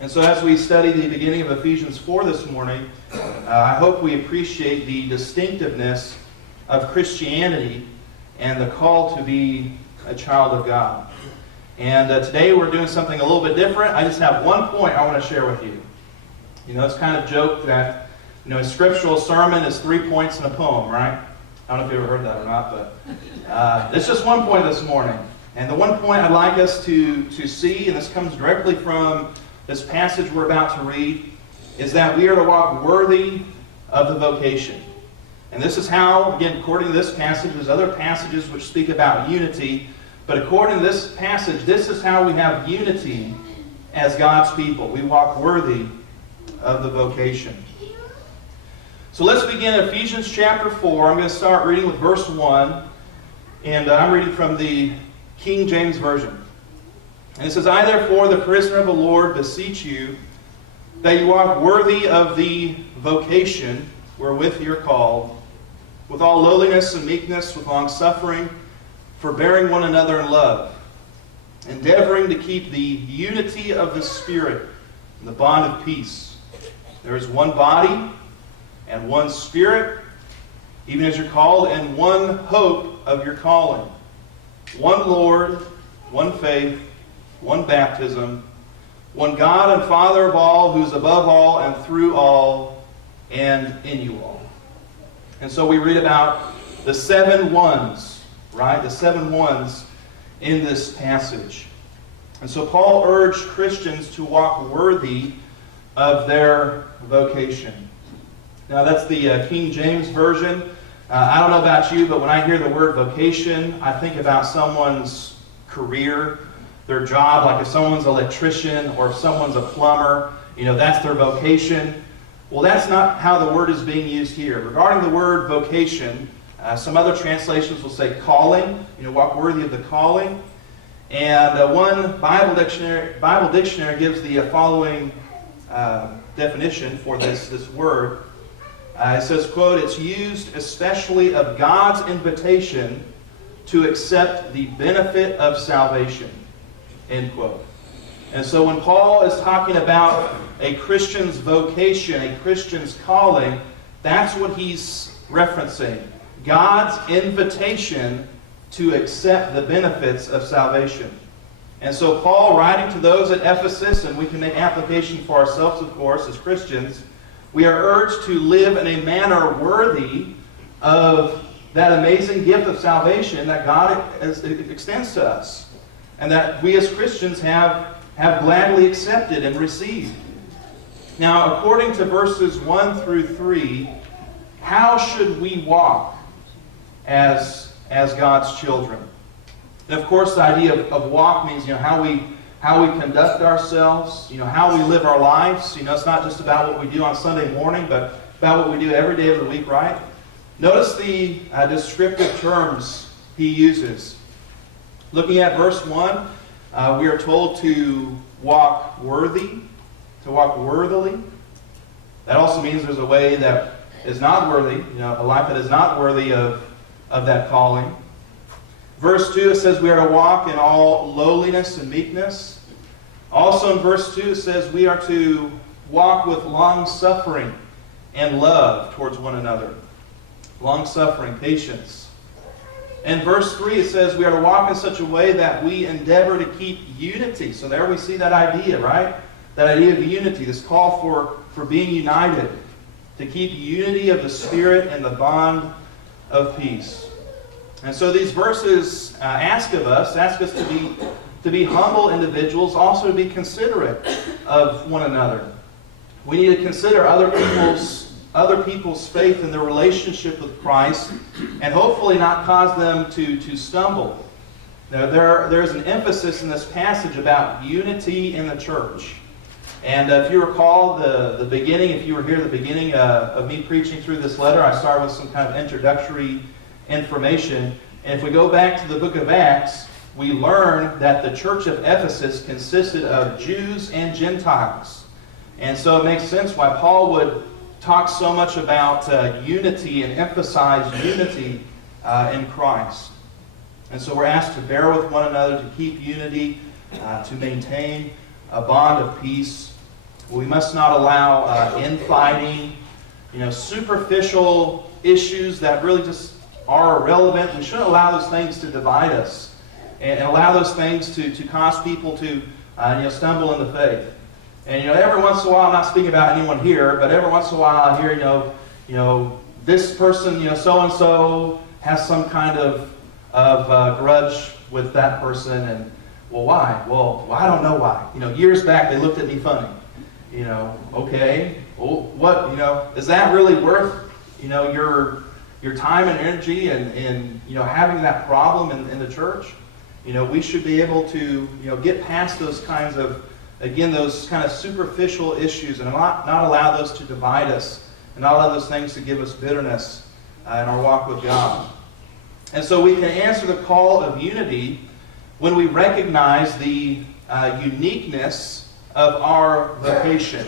And so as we study the beginning of Ephesians 4 this morning, I hope we appreciate the distinctiveness of Christianity and the call to be a child of God. And today we're doing something a little bit different. I just have one point I want to share with you. You know, it's kind of joke that, a scriptural sermon is 3 points in a poem, right? I don't know if you ever heard that or not, but it's just one point this morning. And the one point I'd like us to see, and this comes directly from this passage we're about to read, is that we are to walk worthy of the vocation. And this is how, again, according to this passage, there's other passages which speak about unity, but according to this passage, this is how we have unity as God's people. We walk worthy of the vocation. So let's begin Ephesians chapter 4. I'm going to start reading with verse 1, and I'm reading from the King James Version. And it says, I therefore, the prisoner of the Lord, beseech you, that you walk worthy of the vocation wherewith you are called, with all lowliness and meekness, with long suffering, forbearing one another in love, endeavoring to keep the unity of the Spirit in the bond of peace. There is one body and one Spirit, even as you're called, and one hope of your calling. One Lord, one faith, one baptism, one God and Father of all, who is above all and through all and in you all. And so we read about the 7 ones, right? The 7 ones in this passage. And so Paul urged Christians to walk worthy of their vocation. Now that's the King James Version. I don't know about you, but when I hear the word vocation, I think about someone's career, their job. Like if someone's an electrician or if someone's a plumber, that's their vocation. Well, that's not how the word is being used here. Regarding the word vocation, some other translations will say calling, walk worthy of the calling. And one Bible dictionary gives the following definition for this word. It says, quote, it's used especially of God's invitation to accept the benefit of salvation, end quote. And so when Paul is talking about a Christian's vocation, a Christian's calling, that's what he's referencing. God's invitation to accept the benefits of salvation. And so Paul, writing to those at Ephesus, and we can make application for ourselves, of course, as Christians, we are urged to live in a manner worthy of that amazing gift of salvation that God extends to us, and that we as Christians have gladly accepted and received. Now, according to verses 1 through 3, how should we walk as God's children? And of course, the idea of walk means how we conduct ourselves, how we live our lives. It's not just about what we do on Sunday morning, but about what we do every day of the week, right? Notice the descriptive terms he uses. Looking at verse 1, we are told to walk worthy, to walk worthily. That also means there's a way that is not worthy, a life that is not worthy of that calling. Verse 2, it says we are to walk in all lowliness and meekness. Also in verse 2, it says we are to walk with long suffering and love towards one another. Long suffering, patience. In verse 3, it says we are to walk in such a way that we endeavor to keep unity. So there we see that idea, right? That idea of unity, this call for being united. To keep unity of the Spirit and the bond of peace. And so these verses ask us to be humble individuals, also to be considerate of one another. We need to consider other people's faith and their relationship with Christ, and hopefully not cause them to stumble. Now, there's an emphasis in this passage about unity in the church. And if you recall the beginning, if you were here at the beginning of me preaching through this letter, I started with some kind of introductory information. And if we go back to the book of Acts, we learn that the church of Ephesus consisted of Jews and Gentiles. And so it makes sense why Paul would talk so much about unity and emphasize unity in Christ. And so we're asked to bear with one another, to keep unity, to maintain a bond of peace We must not allow infighting, superficial issues that really just are irrelevant. We shouldn't allow those things to divide us and allow those things to cause people to stumble in the faith. And every once in a while, I'm not speaking about anyone here, but every once in a while I hear, this person, so-and-so has some kind of grudge with that person, and well, why? Well, I don't know why. Years back they looked at me funny. Okay, well, what? Is that really worth your time and energy and having that problem in the church? We should be able to get past those kinds of, again, those kind of superficial issues and not allow those to divide us and not allow those things to give us bitterness in our walk with God. And so we can answer the call of unity when we recognize the uniqueness of our vocation.